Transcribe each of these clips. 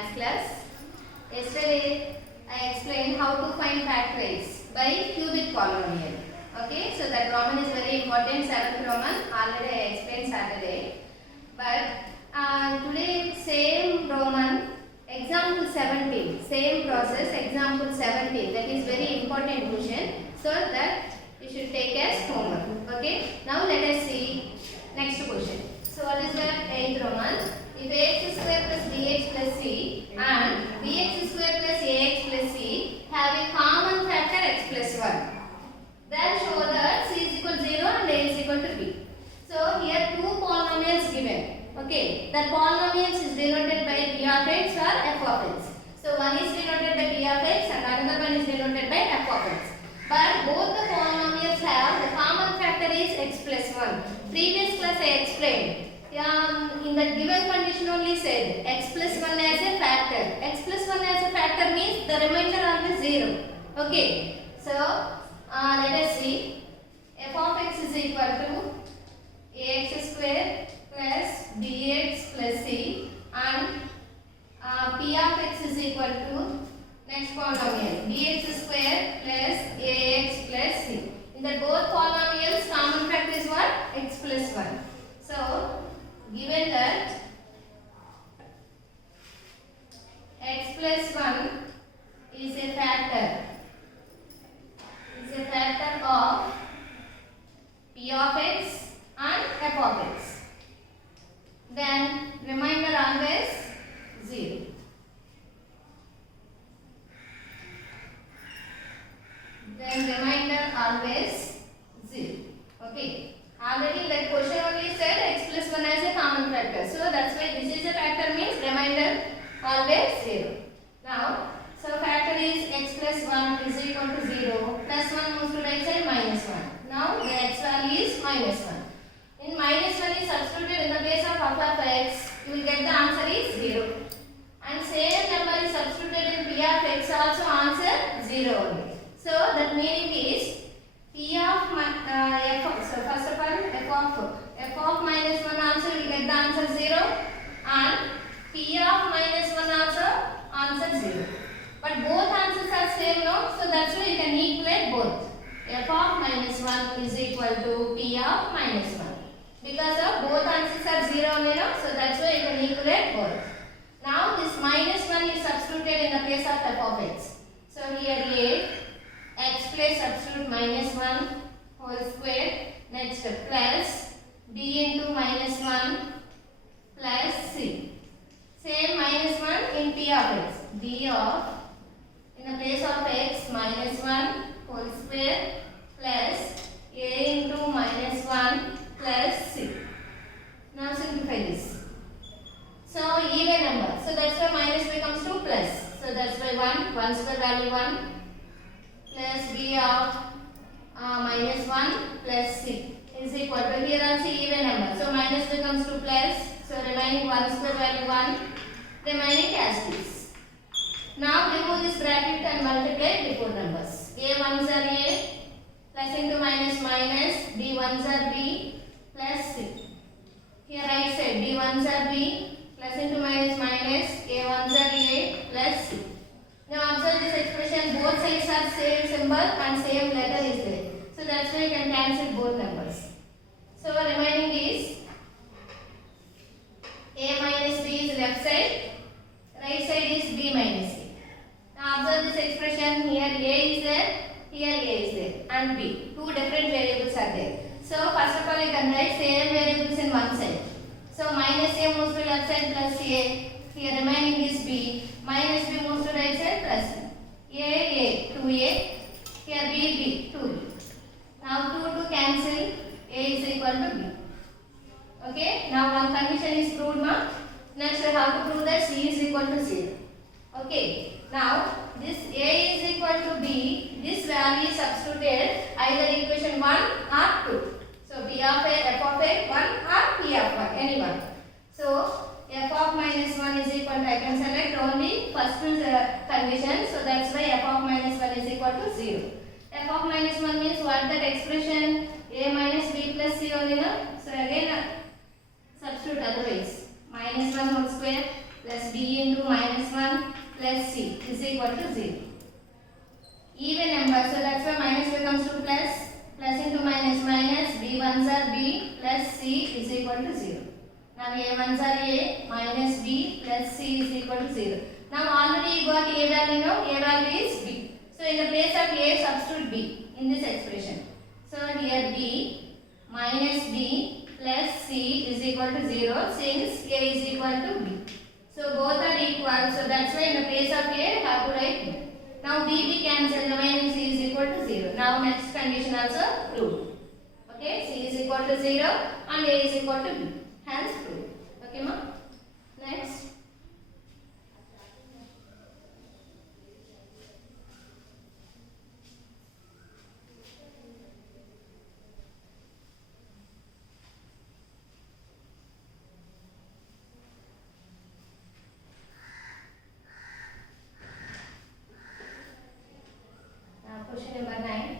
maths class. Yesterday I explained how to find factorials by cubic polynomial. Okay, so that Roman is very important. 7th Roman already I explained Saturday. But today same Roman example 17, same process example 17. That is very important question. So that you should take as homework. Okay. Now let us see next question. So what is that? 8th Roman. If ax square plus bx plus c and bx square plus ax plus c have a common factor x plus 1, then show that c is equal to 0 and a is equal to b. So here two polynomials given. Okay, that polynomials is denoted by p of x or f of x. So one is denoted by p of x and another one is denoted by f of x. But both the polynomials have the common factor is x plus 1. Previous class I explained. In the given condition only said x plus 1 as a factor. X plus 1 as a factor means the remainder always 0. Okay. So let us see. F of x is equal to ax square plus bx plus c and p of x is equal to next polynomial bx square plus ax plus c. In the both polynomials common factor is what? X plus 1. So given that x plus 1 is a factor of p of x and f of x, then remainder always 0. Then remainder always 0. Okay. Already that question only said x plus 1 as a common factor. So that's why this is a factor means remainder always 0. Now, so factor is x plus 1 is equal to 0. Plus 1 moves to right side minus 1. Now the x value is minus 1. In minus 1 is substituted in the place of f of x. You will get the answer is 0. And same number is substituted in p of x also answer 0 only. So that meaning is p of f. So first of all f of minus 1 also will get the answer 0 and p of minus 1 also answer 0. But both answers are same now, so that's why you can equate both. F of minus 1 is equal to p of minus 1. Because of both answers are 0 only now, so that's why you can equate both. Now this minus 1 is substituted in the place of f of x. So here a x plus substitute minus 1 whole square, next plus b into minus 1 plus c. Same minus 1 in p of x. b of, in the place of x, minus 1 whole square plus a into minus 1 plus c. Now simplify this. So even number. So that's why minus becomes 2 plus. So that's why 1 square value 1 plus b of minus 1 plus c is equal to, here also even number. So minus becomes 2 plus. So remaining 1 square value 1, remaining as this. Now remove this bracket and multiply before numbers. A 1s are a, plus into minus minus, b 1s are b plus c. Here right side b 1s are b, plus into minus minus, a 1s are a plus c. Now observe this expression, both sides are same symbol and same letter is there. So that's why you can cancel both numbers. So remaining is a minus b is left side, right side is b minus c. Now observe this expression, here a is there, here a is there and b. Two different variables are there. So first of all you can write same variables in one side. So minus a moves to left side plus a. Here remaining is b. Minus b moves to right side plus a, 2a. Here b, 2b. Now 2 to cancel, a is equal to b. Okay, now one condition is proved now. Next we have to prove that c is equal to 0. Okay, now this a is equal to b, this value is substituted either equation 1 or 2. So p of a, f of a, 1 or p of 1, any one. So f of minus 1 is equal to, I can select only first condition. So that's why f of minus 1 is equal to 0. F of minus 1 means what that expression? A minus b plus c only now. So again substitute otherwise. Minus 1 whole square plus b into minus 1 plus c is equal to 0. Even number, so that's why minus becomes to plus, plus into minus, minus, b ones are b plus c is equal to 0. Now a ones are a minus b plus c is equal to 0. Now already you got a value, no? A value is b. So in the place of a, substitute b in this expression. So here b minus b plus c is equal to 0 since a is equal to b. So both are equal. So that's why in the place of a, I have to write b. Now b cancel, remaining c is equal to 0. Now next condition also proved. Okay, c is equal to 0 and a is equal to b. Hence proved. Okay, ma? Next. Question number 9.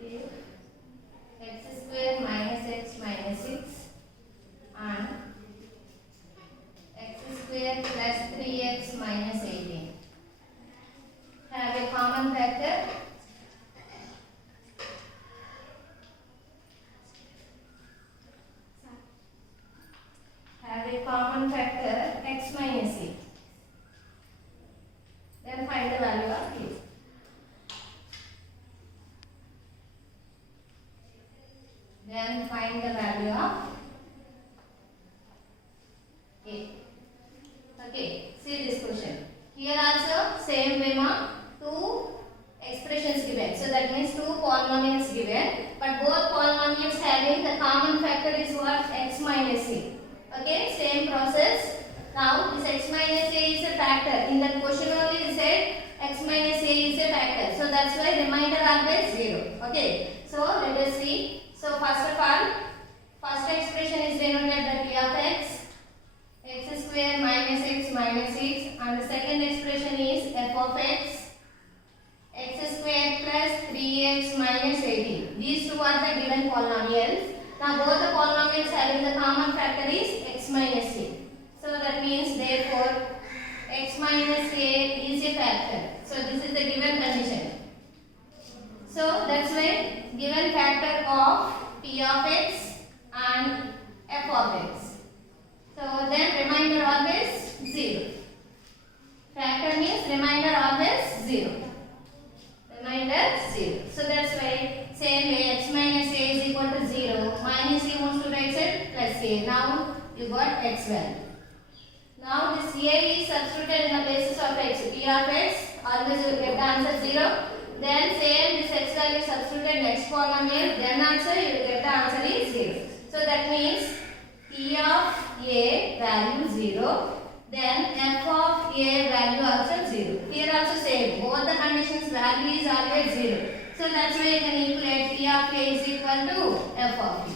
If x square minus x minus 6 and x square plus 3x minus 18 have a common factor, x minus 8, then find the value of a. Then find the value of a. Okay, see this question. Here also same way ma, two expressions given. So that means two polynomials given, but both polynomials having the common factor is what? X minus a. Okay, same process. Now this x minus a is a factor. In that question only we said x minus a is a factor. So that's why remainder always 0. Okay, so let us see. So first of all, first expression is denoted by p of x square minus x minus 6, and the second expression is f of x square plus 3x minus 18. These two are the given polynomials. Now both the polynomials having the common factor is x minus a. So that means therefore x minus a is a factor. So this is the given condition. So that's why given factor of p of x and f of x. So then remainder always 0. Factor means remainder always 0. Remainder 0. So that's why same way x minus a is equal to 0. Minus a moves to right side plus a. Now you got x value. Now this a is substituted in the places of x. P of x always you get the answer 0. Then same this x value substituted next polynomial. Then also you will get the answer is 0. So that means p of a value 0. Then f of a value also 0. Here also same. Both the conditions value is always 0. So that's why you can equate p of a is equal to f of a.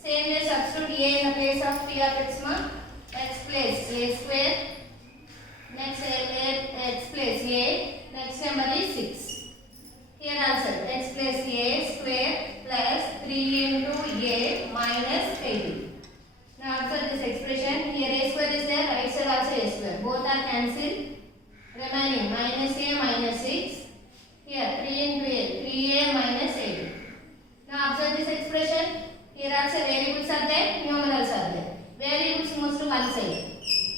Same way substitute a in the place of p of x ma. X place a square. Next x place a. Next number is 6. Here also x plus a square plus 3 into a minus 18. Now observe this expression. Here a square is there, right side also a square. Both are cancelled. Remaining minus a minus 6. Here 3 into a, 3a minus 18. Now observe this expression. Here also variables are there, numerals are there. Variables moves to one side.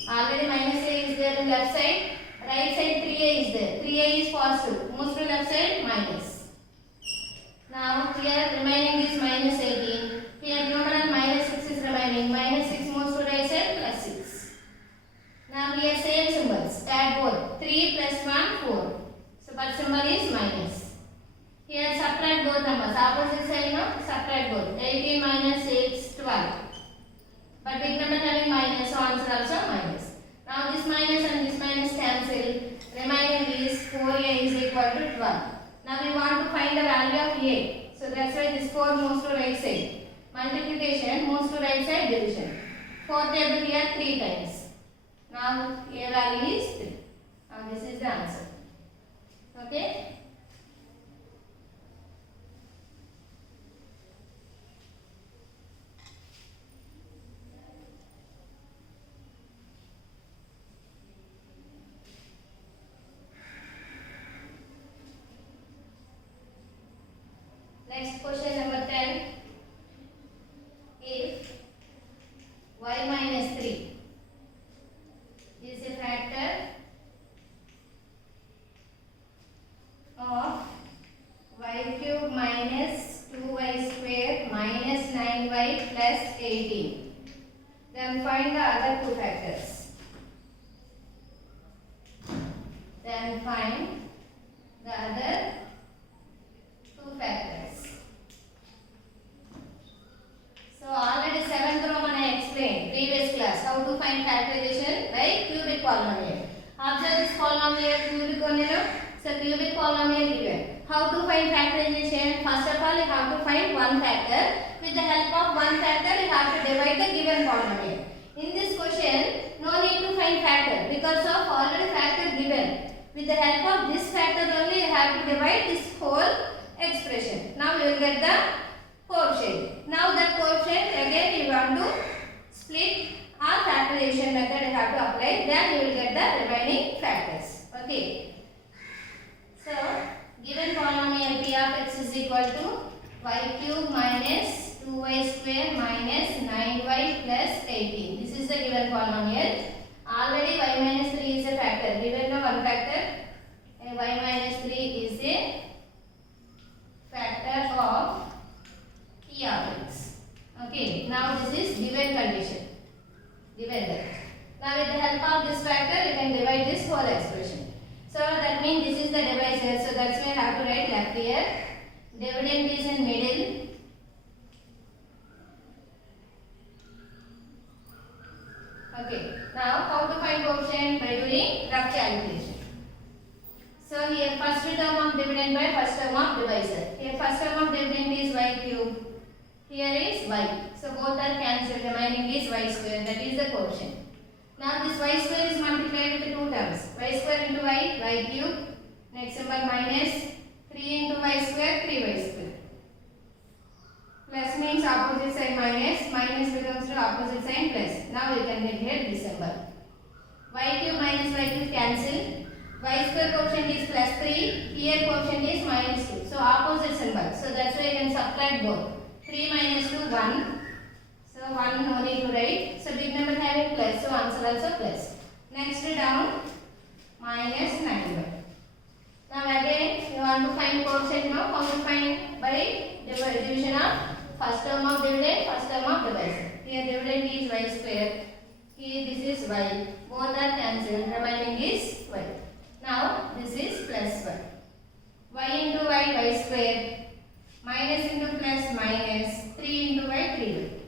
Already minus a is there in left side. Right side 3a is there. 3a is positive. Moves to left side minus. Now here remaining is minus 18. Here numeral minus 6 is remaining. Minus 6 moves to right side plus 6. Now here same symbols. Add both. 3 plus 1 4. So but symbol is minus. Here subtract both numbers. Opposite side no? Subtract both. 18 minus 6 12. But big number having minus, so answer also minus. Now this minus and this minus cancel. Remaining is 4a is equal to 12. Now we want to find the value of a. So that's why this 4 moves to right side. Multiplication moves to right side division. 4 table here 3 times. Now a value is 3. Now this is the answer. Okay. Next question number 10. If y minus 3 is a factor of y cube minus 2y square minus 9y plus 18, then find the other two factors. Then find the other two factors. So already 7th Roman I explained previous class how to find factorization by cubic polynomial. Observe this polynomial cubic polynomial. So cubic polynomial given. How to find factorization? First of all, you have to find one factor. With the help of one factor, you have to divide the given polynomial. In this question, no need to find factor because of already factor given. With the help of this factor only, you have to divide this whole expression. Now you will get the coefficient. Now that coefficient again you want to split or factorization method you have to apply. Then you will get the remaining factors. Okay. So given polynomial p of x is equal to y cube minus 2y square minus 9y plus 18. This is the given polynomial. Already y minus 3 is a factor. Given the one factor, y minus 3 is a factor of p of x. Okay. Now this is given condition. Given that. Now with the help of this factor, you can divide this whole expression. So that means this is the divisor. So that's why I have to write left here. Dividend is in middle. Okay. Now how to find coefficient? By doing rough calculation. So here first term of dividend by first term of divisor. Here first term of dividend is y cube. Here is y. So both are cancelled. Remaining is y square. That is the coefficient. Now this y square is multiplied with two terms. Y square into y cube. Next symbol minus 3 into y square, 3y square. Plus means opposite side minus. Minus becomes to opposite side plus. Now we can get here this symbol. Y cube minus y cube cancel. Y square coefficient is plus 3. Here coefficient is minus 2. So opposite symbol. So that's why you can subtract both. 3 minus 2, 1. So 1 no need to write. So big number having plus. So answer also plus. Next down minus 9y. Now again you want to find coefficient now. How to find? By division of first term of dividend, first term of divisor. Here dividend is y square. Here this is y. Both are cancelled. Remaining is y. Now this is plus 1. Y into y square. Minus into plus minus. 3 into y 3y.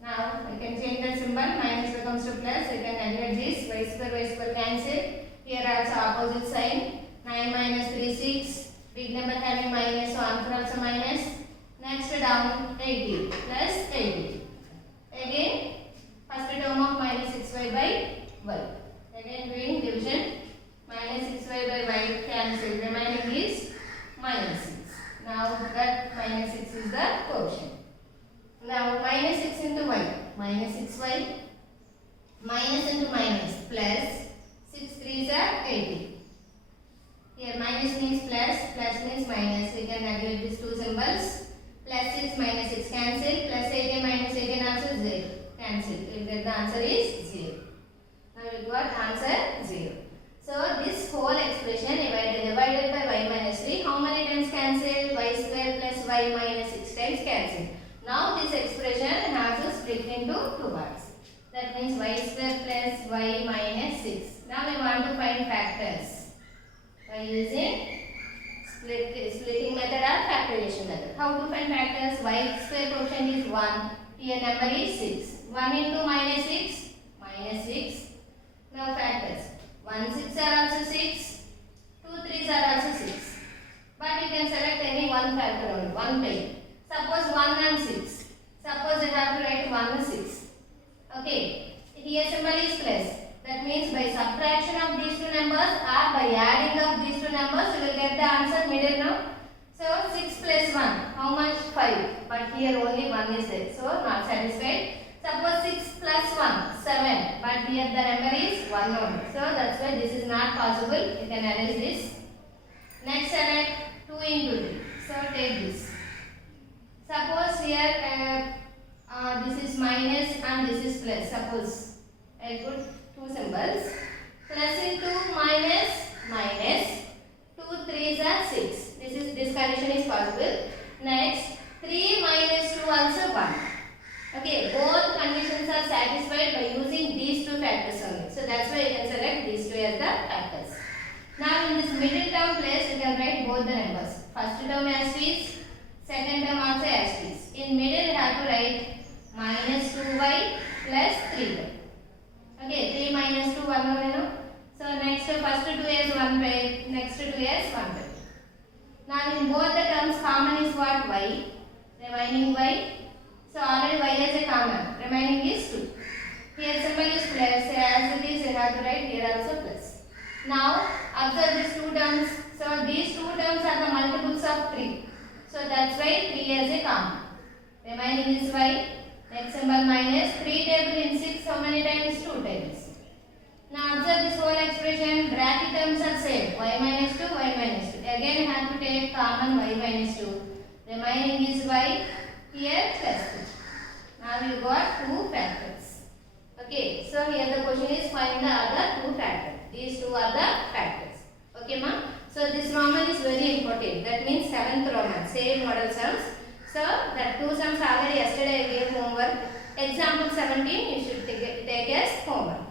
Now I can change the symbol. Minus becomes to plus. I can neglect this. Y square cancel. Here also opposite sign. 9 minus 3 6. Big number having minus. So answer also minus. Next down 80 plus 80. Again first term of minus 6y by y. Again doing division. Minus 6y by y cancel. Remaining is minus 6. Now that minus 6 is the coefficient. Now minus 6 into y. Minus 6y. Minus into minus. Plus 6 3s are 80. Here minus means plus. Plus means minus. We can neglect these two symbols. Plus 6 minus 6 cancel. Plus 18 minus 18 also 0. Cancel. You get the answer is 0. Now you got answer 0. So this whole expression divided by y minus 3. How many times cancelled? Y square plus y minus 6 times cancelled. Now this expression has to split into two parts. That means y square plus y minus 6. Now we want to find factors by using splitting method or factorization method. How to find factors? Y square coefficient is 1. Here number is 6. 1 into minus 6. Minus 6. Now factors. 1 6 are also 6. 2 3s are also 6. But you can select any one factor only. One pair. Suppose 1 and 6. Suppose you have to write 1 and 6. Okay. Here symbol is plus. That means by subtraction of these two numbers or by adding of these two numbers, you will get the answer middle now. So 6 plus 1, how much? 5. But here only 1 is there. So not satisfied. Suppose 6 plus 1, 7. But here the number is 1 only. So that's why this is not possible. You can erase this. Next select 2 into 3. So take this. Suppose here this is minus and this is plus. Suppose I put two symbols. Plus into minus, minus. 2 3s are 6. This condition is possible. Next 3 minus 2 also 1. Okay, both conditions are satisfied by using these two factors only. So that's why you can select these two as the factors. Now in this middle term place you can write both the numbers. First term as is, second term also as is. In middle you have to write minus 2y plus 3y. Okay, 3 minus 2 1 more, you know. So next first 2 is 1 by, next 2 is 1 by. Now in both the terms common is what? Y. Remaining y. So already y is a common. Remaining is 2. Here symbol is plus. As it is you have to write here also plus. Now observe these two terms. So these two terms are the multiples of 3. So that's why 3 is a common. Remaining is y. Next symbol minus. 3 table in 6 how many times? 2 times. Now observe this whole expression. Bracket terms are same. Y minus 2, y minus 2. Again you have to take common y minus 2. Remaining is y. Here plus 2. Now you got two factors. Okay. So here the question is find the other two factors. These two are the factors. Okay ma. So this Roman is very important. That means 7th Roman. Same model sums. So that two sums already yesterday I gave homework. Example 17 you should take as homework.